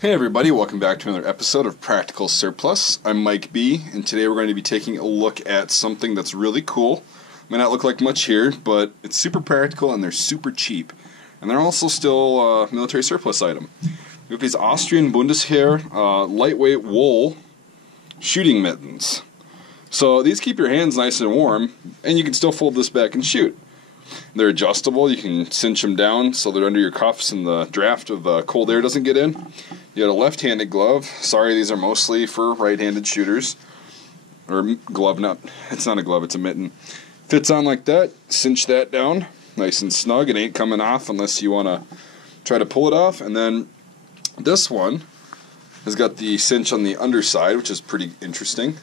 Hey everybody, welcome back to another episode of Practical Surplus. I'm Mike B, and today we're going to be taking a look at something that's really cool. May not look like much here, but it's super practical and they're super cheap. And they're also still a military surplus item. We have these Austrian Bundesheer lightweight wool shooting mittens. So these keep your hands nice and warm, and you can still fold this back and shoot. They're adjustable. You can cinch them down so they're under your cuffs and the draft of cold air doesn't get in. You got a left-handed glove. Sorry, these are mostly for right-handed shooters. Or glove, it's not a glove, it's a mitten. Fits on like that. Cinch that down. Nice and snug. It ain't coming off unless you want to try to pull it off. And then this one has got the cinch on the underside, which is pretty interesting.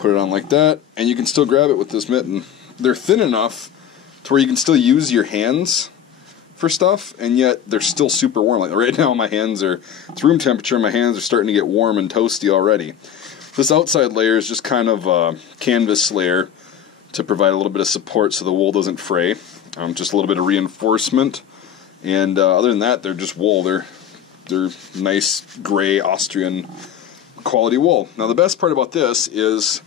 Put it on like that, and you can still grab it with this mitten. They're thin enough to where you can still use your hands for stuff, and yet they're still super warm. Like right now my hands are, it's room temperature, my hands are starting to get warm and toasty already. This outside layer is just kind of a canvas layer to provide a little bit of support so the wool doesn't fray. Just a little bit of reinforcement, and other than that, they're just wool. They're nice gray Austrian quality wool. Now the best part about this is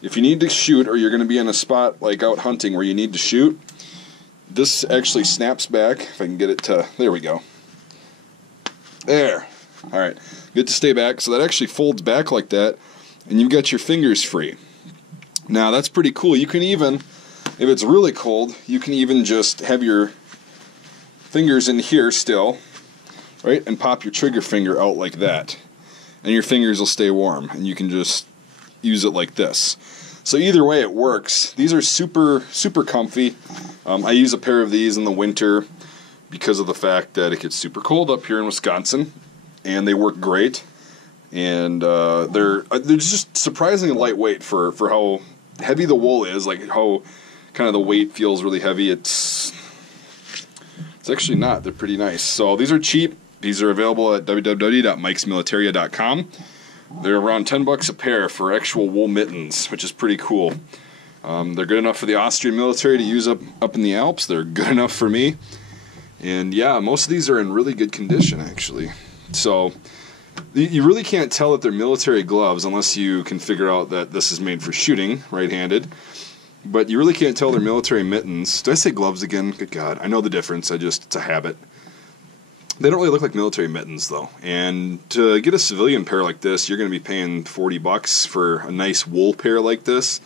if you need to shoot, or you're going to be in a spot like out hunting where you need to shoot, this actually snaps back. If I can get it to, there we go. There. Alright, good to stay back. So that actually folds back like that, and you've got your fingers free. Now that's pretty cool. You can even, if it's really cold, you can even just have your fingers in here still, right, and pop your trigger finger out like that. And your fingers will stay warm, and you can just use it like this. So either way it works. These are super comfy. I use a pair of these in the winter because of the fact that it gets super cold up here in Wisconsin, and they work great. And they're just surprisingly lightweight for how heavy the wool is, like how kind of the weight feels really heavy. It's actually not. They're pretty nice. So these are cheap. These are available at www.mikesmilitaria.com. They're around $10 a pair for actual wool mittens, which is pretty cool. They're good enough for the Austrian military to use up in the Alps. They're good enough for me. And yeah, most of these are in really good condition, actually. So you really can't tell that they're military gloves unless you can figure out that this is made for shooting, right-handed. But you really can't tell they're military mittens. Did I say gloves again? Good God. I know the difference. It's a habit. They don't really look like military mittens, though. And to get a civilian pair like this, you're going to be paying $40 for a nice wool pair like this.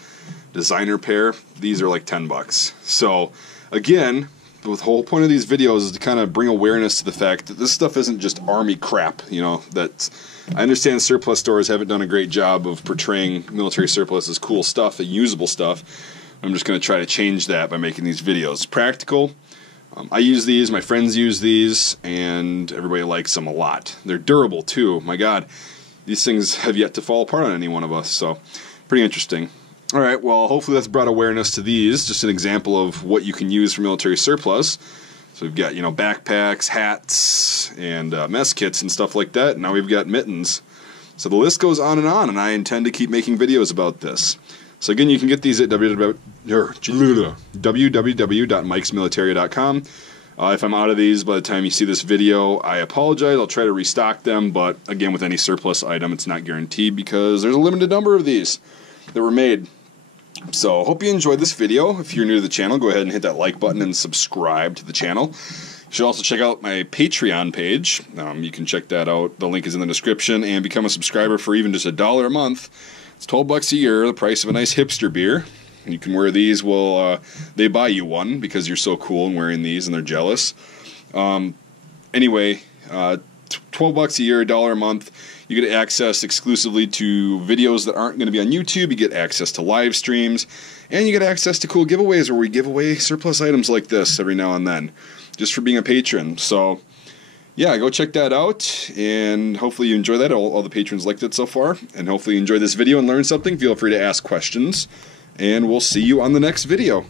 Designer pair, these are like $10. So, again, the whole point of these videos is to kind of bring awareness to the fact that this stuff isn't just army crap. You know, that I understand surplus stores haven't done a great job of portraying military surplus as cool stuff, usable stuff. I'm just going to try to change that by making these videos practical. I use these, my friends use these, and everybody likes them a lot. They're durable too. My God, these things have yet to fall apart on any one of us, so pretty interesting. Alright, well, hopefully that's brought awareness to these. Just an example of what you can use for military surplus. So we've got, backpacks, hats, and mess kits and stuff like that. Now we've got mittens. So the list goes on, and I intend to keep making videos about this. So again, you can get these at www.mikesmilitaria.com. If I'm out of these by the time you see this video, I apologize. I'll try to restock them, but again, with any surplus item, it's not guaranteed because there's a limited number of these that were made. So, hope you enjoyed this video. If you're new to the channel, go ahead and hit that like button and subscribe to the channel. You should also check out my Patreon page. You can check that out. The link is in the description, and become a subscriber for even just $1 a month. It's $12 a year, the price of a nice hipster beer. And you can wear these. Well, they buy you one because you're so cool and wearing these, and they're jealous. Anyway, $12 a year, $1 a month. You get access exclusively to videos that aren't going to be on YouTube. You get access to live streams, and you get access to cool giveaways where we give away surplus items like this every now and then, just for being a patron. So, yeah, go check that out, and hopefully you enjoy that. All the patrons liked it so far, and hopefully you enjoyed this video and learned something. Feel free to ask questions, and we'll see you on the next video.